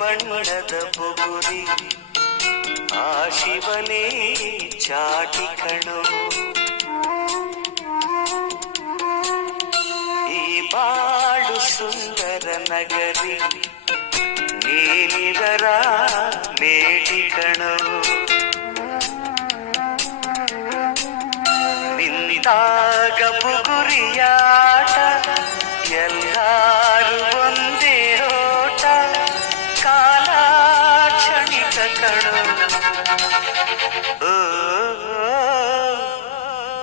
ಕಣ್ಣುಡದ ಬುಗುರಿ ಆ ಶಿವನೇ ಚಾಟಿ ಕಣೋ సుందర నగరి ನೀನಿದರ ಮೇಟಿ ಕಣವು ನಿನ್ನಿದಾಗ ಬುಗುರಿಯಾಟ ಎಲ್ಲಾರು ಒಂದೇ ಓಟ ಕಾಲ ಕ್ಷಣಿಕ ಕಣವು